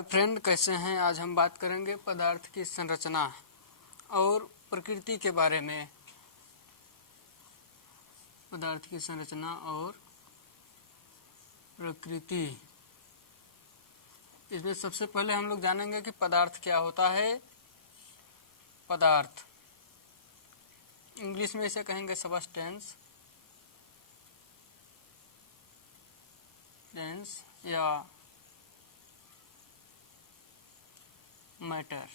Hi friend, कैसे हैं। आज हम बात करेंगे पदार्थ की संरचना और प्रकृति के बारे में। पदार्थ की संरचना और प्रकृति। इसमें सबसे पहले हम लोग जानेंगे कि पदार्थ क्या होता है। पदार्थ इंग्लिश में इसे कहेंगे सबस्टेंस या मैटर।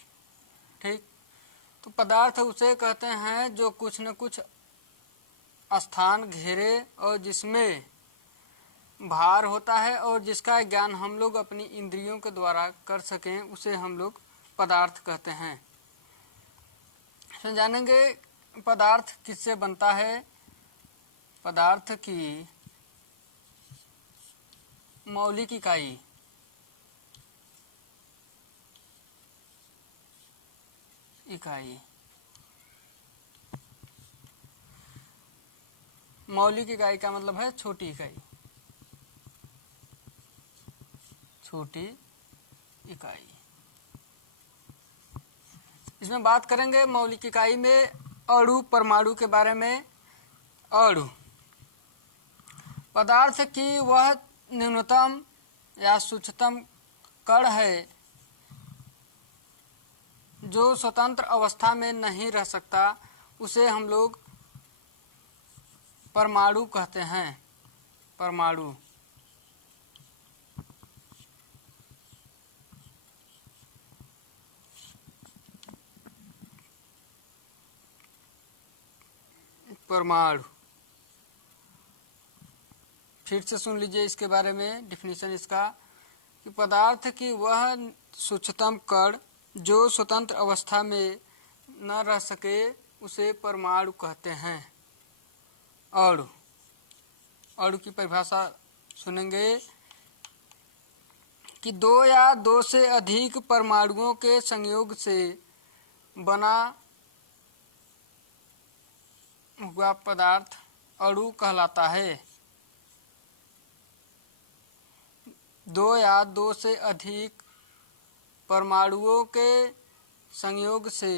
ठीक, तो पदार्थ उसे कहते हैं जो कुछ न कुछ स्थान घेरे और जिसमें भार होता है और जिसका ज्ञान हम लोग अपनी इंद्रियों के द्वारा कर सकें, उसे हम लोग पदार्थ कहते हैं। जानेंगे पदार्थ किससे बनता है। पदार्थ की मौलिक इकाई मौलिक इकाई का मतलब है छोटी इकाई। इसमें बात करेंगे मौलिक इकाई में अणु परमाणु के बारे में। अणु पदार्थ की वह न्यूनतम या सूक्ष्मतम कण है जो स्वतंत्र अवस्था में नहीं रह सकता, उसे हम लोग परमाणु कहते हैं। परमाणु फिर से सुन लीजिए इसके बारे में डिफिनीशन इसका, कि पदार्थ की वह सूक्ष्मतम कण जो स्वतंत्र अवस्था में न रह सके, उसे परमाणु कहते हैं। अणु की परिभाषा सुनेंगे कि दो या दो से अधिक परमाणुओं के संयोग से बना हुआ पदार्थ अणु कहलाता है। दो या दो से अधिक परमाणुओं के संयोग से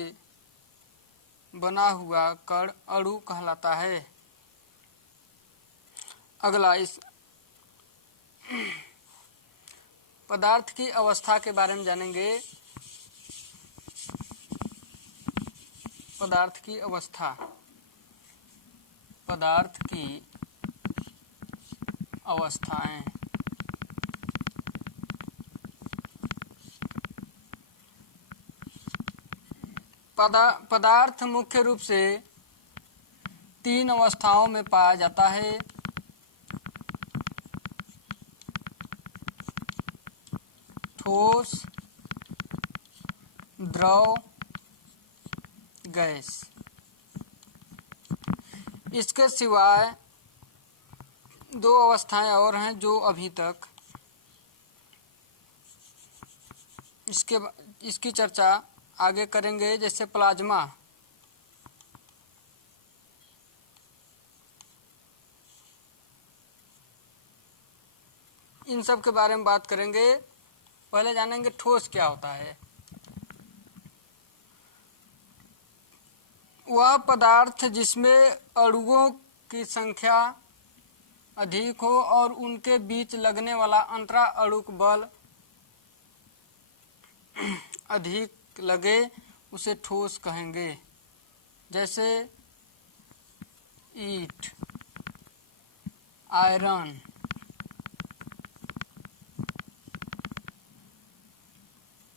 बना हुआ कण अणु कहलाता है। अगला, इस पदार्थ की अवस्था के बारे में जानेंगे। पदार्थ की अवस्था, पदार्थ की अवस्थाएं। पदार्थ मुख्य रूप से तीन अवस्थाओं में पाया जाता है। ठोस, द्रव, गैस। इसके सिवाय दो अवस्थाएं और हैं जो अभी तक इसकी चर्चा आगे करेंगे, जैसे प्लाज्मा। इन सब के बारे में बात करेंगे। पहले जानेंगे ठोस क्या होता है। वह पदार्थ जिसमें अणुओं की संख्या अधिक हो और उनके बीच लगने वाला अंतराअणुक बल अधिक लगे, उसे ठोस कहेंगे। जैसे ईंट, आयरन,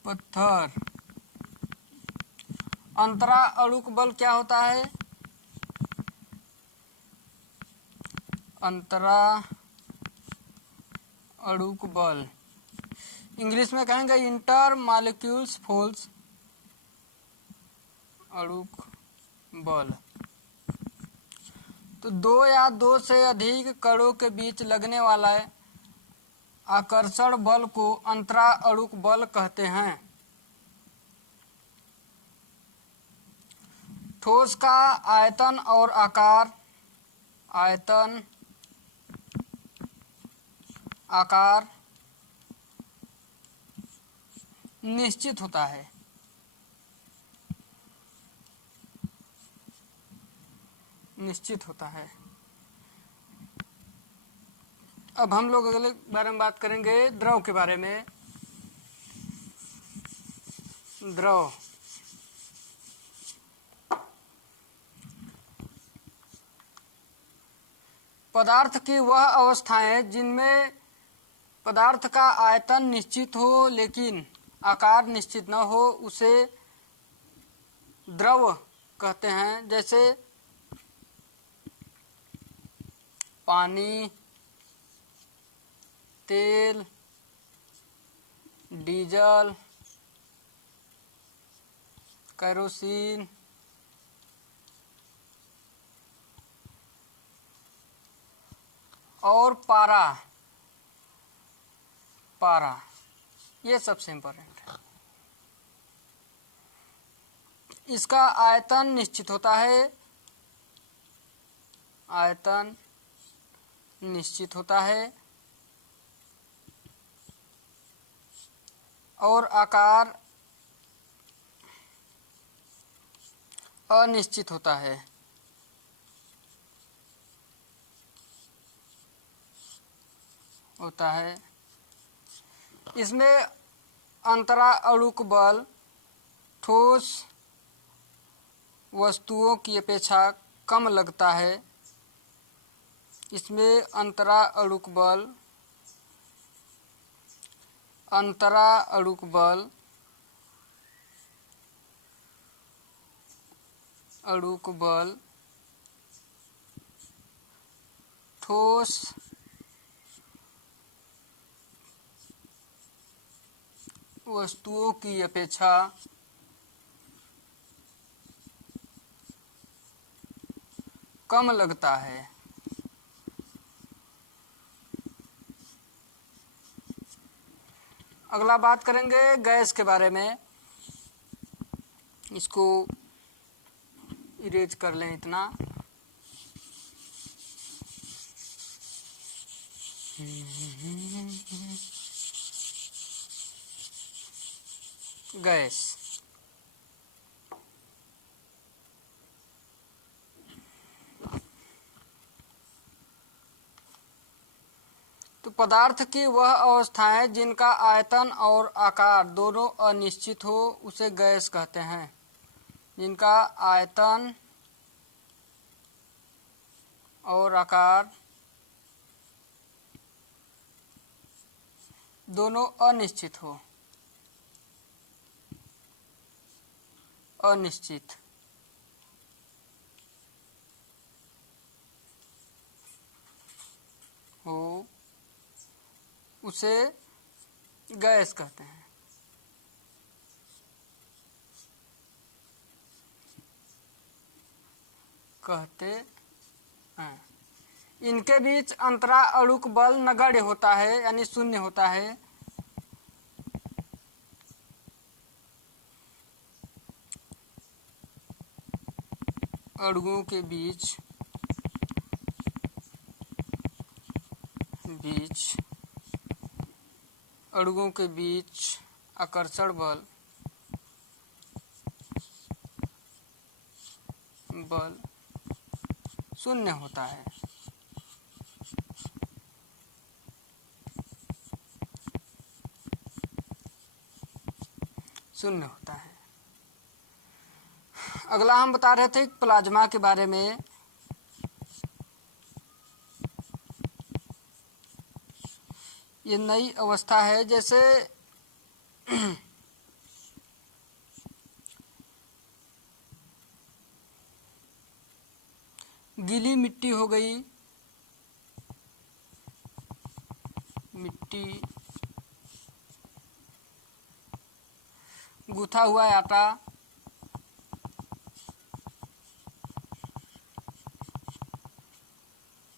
पत्थर। अंतराअणुक बल क्या होता है। अंतराअणुक बल इंग्लिश में कहेंगे इंटर मॉलिक्यूल्स फोर्स, अणुक बल। तो दो या दो से अधिक कणों के बीच लगने वाला आकर्षण बल को अंतराअणुक बल कहते हैं। ठोस का आयतन और आकार, निश्चित होता है। निश्चित होता है। अब हम लोग अगले बारे में बात करेंगे द्रव के बारे में। द्रव पदार्थ की वह अवस्थाएं जिनमें पदार्थ का आयतन निश्चित हो लेकिन आकार निश्चित न हो उसे द्रव कहते हैं। जैसे पानी, तेल, डीजल, केरोसिन, और पारा। ये सबसे इम्पोर्टेंट है। इसका आयतन निश्चित होता है। आयतन निश्चित होता है और आकार अनिश्चित होता है। इसमें अंतराअणुक बल ठोस वस्तुओं की अपेक्षा कम लगता है। इसमें अंतराअणुक बल ठोस वस्तुओं की अपेक्षा कम लगता है। अगला बात करेंगे गैस के बारे में। इसको इरेज कर लें इतना। गैस तो पदार्थ की वह अवस्थाएं जिनका आयतन और आकार दोनों अनिश्चित हो उसे गैस कहते हैं। जिनका आयतन और आकार दोनों अनिश्चित हो। उसे गैस कहते हैं। इनके बीच अंतराअणुक बल नगण्य होता है यानी शून्य होता है। अणुओं के बीच आकर्षण बल शून्य होता है। अगला हम बता रहे थे प्लाज्मा के बारे में। ये नई अवस्था है। जैसे गीली मिट्टी हो गई, गूथा हुआ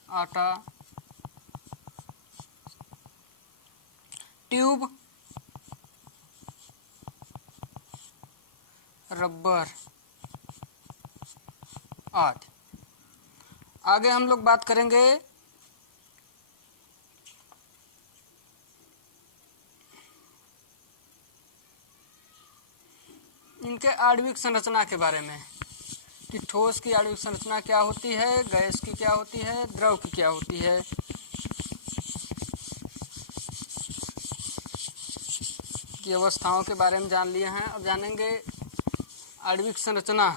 आटा, ट्यूब, रबर आदि। आगे हम लोग बात करेंगे इनके आणविक संरचना के बारे में कि ठोस की आणविक संरचना क्या होती है, गैस की क्या होती है, द्रव की क्या होती है। की अवस्थाओं के बारे में जान लिए हैं। अब जानेंगे आणविक संरचना।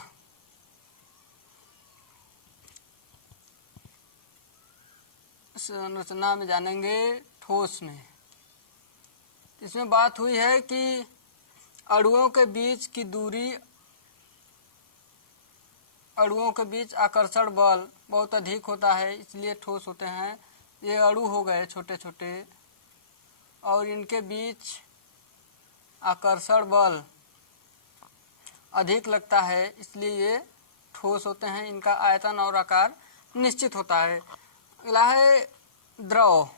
संरचना में जानेंगे ठोस में। इसमें बात हुई है कि अणुओं के बीच की दूरी, अणुओं के बीच आकर्षण बल बहुत अधिक होता है, इसलिए ठोस होते हैं। ये अणु हो गए छोटे छोटे, और इनके बीच आकर्षण बल अधिक लगता है, इसलिए ये ठोस होते हैं। इनका आयतन और आकार निश्चित होता है। अगला है द्रव।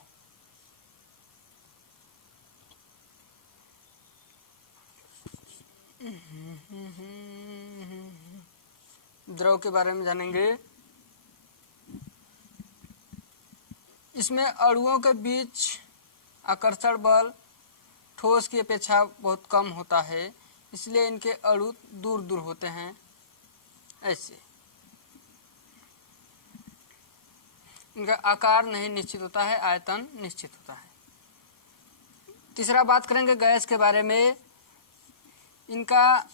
द्रव के बारे में जानेंगे। इसमें अणुओं के बीच आकर्षण बल ठोस की अपेक्षा बहुत कम होता है, इसलिए इनके अणु दूर दूर होते हैं। ऐसे इनका आकार नहीं निश्चित होता है, आयतन निश्चित होता है। तीसरा बात करेंगे गैस के बारे में। इनका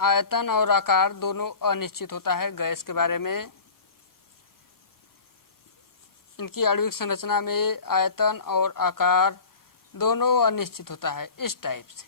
आयतन और आकार दोनों अनिश्चित होता है। गैस के बारे में इनकी आणविक संरचना में आयतन और आकार दोनों अनिश्चित होता है, इस टाइप से।